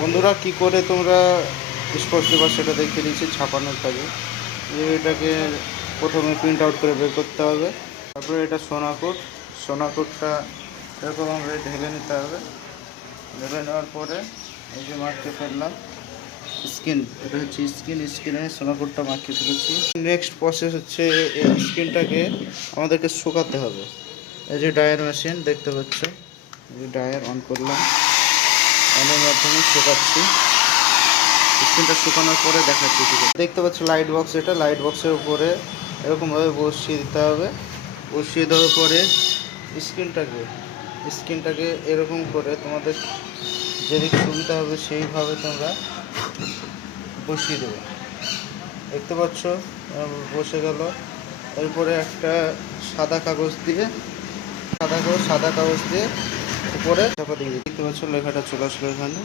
বন্ধুরা কি করে তোমরা স্পষ্ট দেবা সেটা দেখে দিচ্ছি ছাপানোর কাজে। এটাকে প্রথমে প্রিন্ট আউট করে বের করতে হবে, তারপরে এটা সোনাকোটটা এরকম আমরা ঢেলে নিতে হবে। ঢেলে নেওয়ার পরে এই যে মাখিয়ে ফেললাম স্কিন, এটা হচ্ছে স্কিনে সোনাকোটটা মাখিয়ে ফেলেছি। নেক্সট প্রসেস হচ্ছে এই স্কিনটাকে আমাদেরকে শুকাতে হবে। এই যে ডায়ার মেশিন দেখতে পাচ্ছ, এই ডায়ার অন করলাম, অনের মাধ্যমে শুকাচ্ছি। স্ক্রিনটা শুকানোর পরে দেখাচ্ছি। দেখতে পাচ্ছ লাইট বক্স, এটা লাইট বক্সের উপরে এরকমভাবে বসিয়ে দিতে হবে। বসিয়ে দেওয়ার পরে স্ক্রিনটাকে এরকম করে তোমাদের যেদিকে সুবিধা হবে সেইভাবে তোমরা বসিয়ে দেবে। দেখতে পাচ্ছ বসে গেল। এরপরে একটা সাদা কাগজ দিয়ে উপরে চাপা দিয়ে দেখতে পাচ্ছ লেখাটা চলে আসলো এখানে।